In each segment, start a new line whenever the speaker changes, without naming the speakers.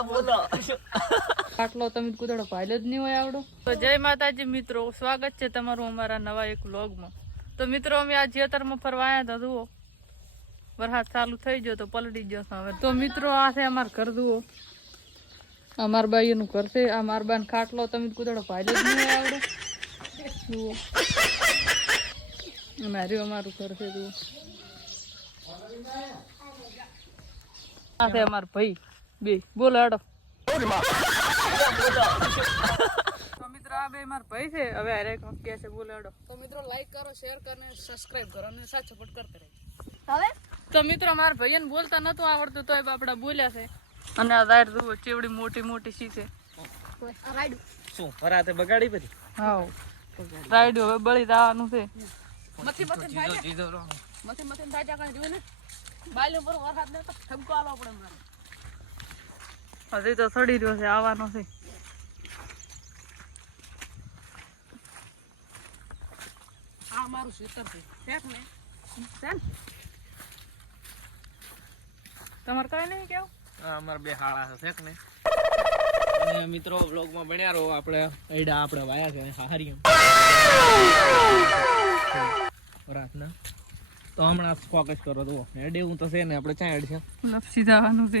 આટલો તમે કુદડો પાયલો જ નહીં હોય આવડો. તો જય માતાજી મિત્રો સ્વાગત છે તમારું અમારા નવા એક વ્લોગમાં. તો મિત્રો અમે આ જેતરમાં ફરવા આવ્યા હતા જુઓ. વરસાદ ચાલુ થઈ ગયો તો પલટી ગયો હવે. તો મિત્રો આ છે અમાર ઘર જુઓ. અમાર બાઈનું ઘર છે આ માર બાન ખાટલો તમે કુદડો પાયલો જ નહીં હોય આવડો. જુઓ. મારું અમારું ઘર છે જુઓ. આ છે અમાર ભાઈ. બે બોલો હેડો. તો મિત્રો આ બે મારા ભાઈ છે. હવે કોક કે છે બોલો હેડો. તો મિત્રો લાઈક કરો શેર કરો અને સબસ્ક્રાઇબ કરો અને સાથ સપોર્ટ કરતા રહેજો.
હવે?
તો મિત્રો મારા ભાઈને બોલતા નતું આવડતું તોય બાપડા બોલ્યા છે. અને આ દાયર જુઓ ચેવડી મોટી મોટી સી છે.
રાઈડ
શું બગાડી બધી?
હા રાઈડ હવે બળી જવાનું છે.
મથી મથી મથી મથી તાજા કાંઈ જોયું ને? બાલ્યો પર વરસાદ ને તો આલો પડે મારે.
હજી તો સડી રહ્યો છે આવવાનો છે.
આ મારું શીતર છે. ફેંક ને. છે
તમારે કઈ નહીં કેવું?
આ અમારા બે હાળા છે ફેંક ને. અને મિત્રો બ્લોગમાં બન્યા રહો આપણે એડા આપણે વાયા છે હારી રાતના. તો હમણાં ફોકસ કરો તો હેડ એવું તો છે ને આપણે ચા હેડ છે.
નફસી જવાનું છે.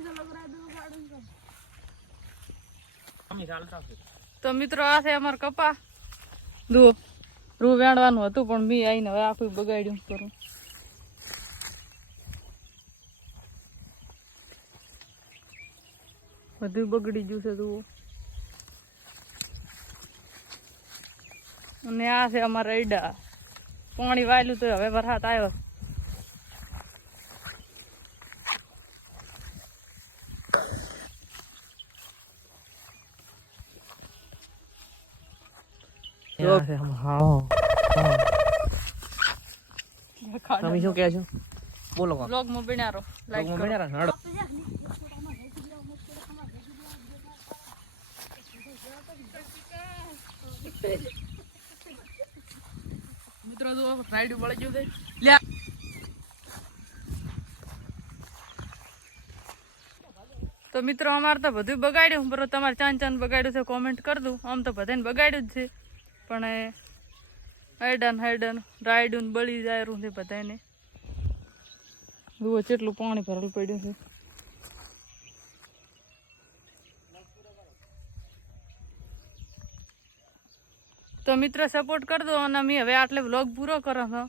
તો મિત્રો, આ છે અમાર કપા. જુઓ, રૂ વેણવાનું હતું, પણ મી આવીને હવે આખું બગાડ્યું કરું. બધું બગડી ગયું છે, જુઓ. અને આ છે અમારા એડા પાણી વાયલું તો હવે વરસાદ આવ્યો
ત્યાં છે આમ, હા તમે શું કહે છો? બોલો
બ્લોગમાં બન્યા લાઈક
બ્લોગમાં
કરો.
બન્યા રહો, હેડો.
મિત્રો જો રાઈડ વળી ગયું છે. લ્યા. તો મિત્રો અમારે તો બધું બગાડ્યું. બરોબર તમારે ચાંદ ચાંદ બગાડ્યું છે કોમેન્ટ કરી દઉં. આમ તો બધાને બગાડ્યું જ છે. પણ એ હેડન હાઈડન રાઈડું બળી જાય છે બધાને જુઓ કેટલું પાણી ભરેલું પડ્યું છે. તો મિત્રો સપોર્ટ કરજો અને અમે હવે આટલે વ્લોગ પૂરો કરો છો.